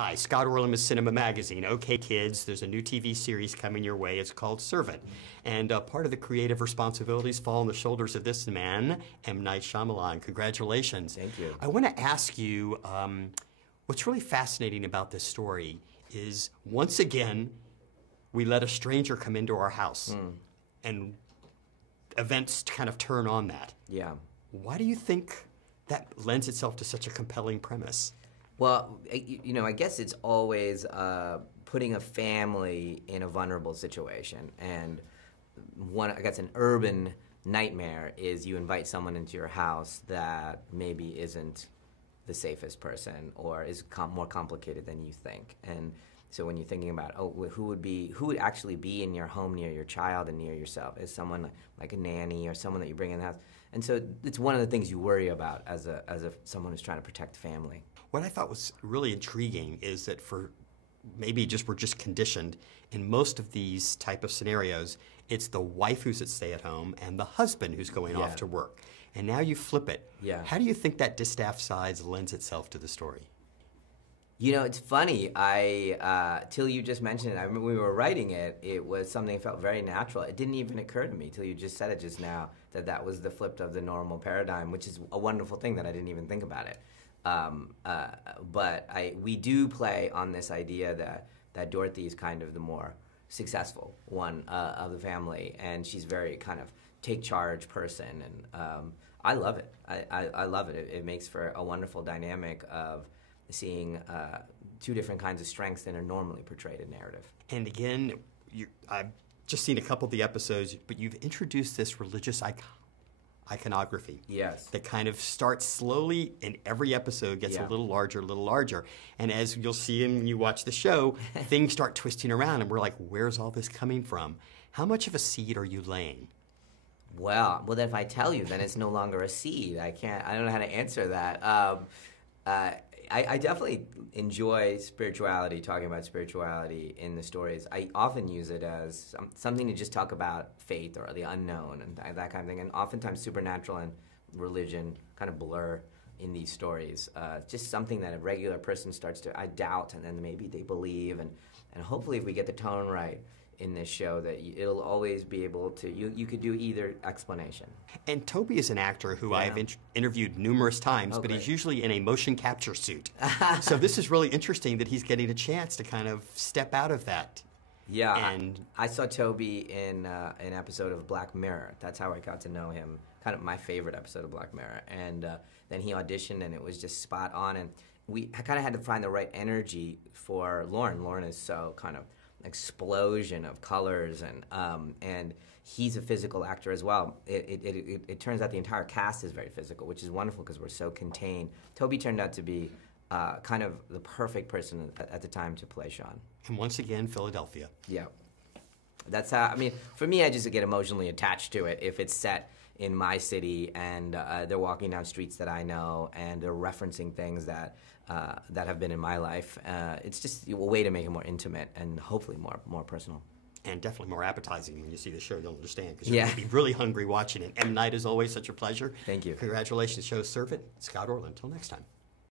Hi, Scott Orlin with CINEMA-Magazin. Okay, kids, there's a new TV series coming your way. It's called Servant. And part of the creative responsibilities fall on the shoulders of this man, M. Night Shyamalan. Congratulations. Thank you. I want to ask you, what's really fascinating about this story is, once again, we let a stranger come into our house. And events kind of turn on that. Yeah. Why do you think that lends itself to such a compelling premise? Well, you know, I guess it's always putting a family in a vulnerable situation. And I guess an urban nightmare is you invite someone into your house that maybe isn't the safest person or is more complicated than you think. And so when you're thinking about, who would actually be in your home near your child and near yourself? Is someone like a nanny or someone that you bring in the house? And so it's one of the things you worry about as someone who's trying to protect family. What I thought was really intriguing is that we're just conditioned in most of these type of scenarios, it's the wife who's at stay at home and the husband who's going off to work. And now you flip it. Yeah. How do you think that distaff sides lends itself to the story? You know, it's funny. Till you just mentioned it, I remember when we were writing it, it was something that felt very natural. It didn't even occur to me till you just said it just now that was the flip of the normal paradigm, which is a wonderful thing that I didn't even think about it. But we do play on this idea that Dorothy is kind of the more successful one of the family, and she's very kind of take charge person, and I love it. I love it. It makes for a wonderful dynamic of seeing two different kinds of strengths that are normally portrayed in narrative. And again, I've just seen a couple of the episodes, but you've introduced this religious iconography. Yes. That kind of starts slowly, and every episode gets a little larger. And as you'll see when you watch the show, things start twisting around, and we're like, where's all this coming from? How much of a seed are you laying? Well, then if I tell you, then it's no longer a seed. I don't know how to answer that. I definitely enjoy spirituality, talking about spirituality in the stories. I often use it as something to just talk about faith or the unknown and that kind of thing. And oftentimes supernatural and religion kind of blur in these stories. Just something that a regular person starts to doubt, and then maybe they believe. And hopefully if we get the tone right in this show, that it'll always be able to, you could do either explanation. And Toby is an actor who I've interviewed numerous times, but he's usually in a motion capture suit. So this is really interesting that he's getting a chance to kind of step out of that. Yeah, and I saw Toby in an episode of Black Mirror. That's how I got to know him, kind of my favorite episode of Black Mirror. And then he auditioned, and it was just spot on. And we kind of had to find the right energy for Lauren. Lauren is so kind of explosion of colors, and he's a physical actor as well. It turns out the entire cast is very physical, which is wonderful because we're so contained. Toby turned out to be kind of the perfect person at the time to play Sean. And once again, Philadelphia. Yeah. That's how, I mean, for me, I just get emotionally attached to it if it's set in my city and they're walking down streets that I know and they're referencing things that have been in my life. It's just a way to make it more intimate and hopefully more personal. And definitely more appetizing when you see the show. You'll understand, because you're going to be really hungry watching it. M. Night, is always such a pleasure. Thank you. Congratulations. Show Servant. Scott Orlin. Until next time.